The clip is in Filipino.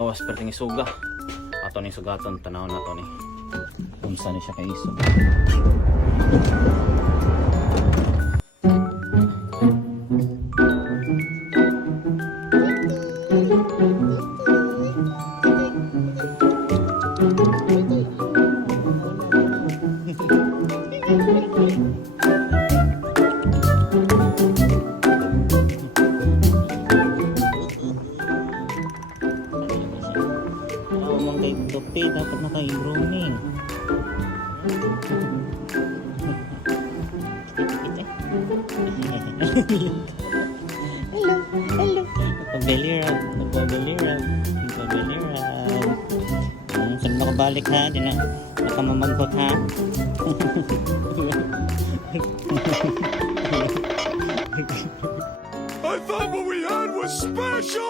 Awas perting isuga. Ato ni sugaton tanaw na to ni. Unsa ni siya kay isog. Topi dapat naka-grooming. Hello. Nagpabelirag. Saan nakabalik ha? Di na nakamamagot ha? I thought what we had was special!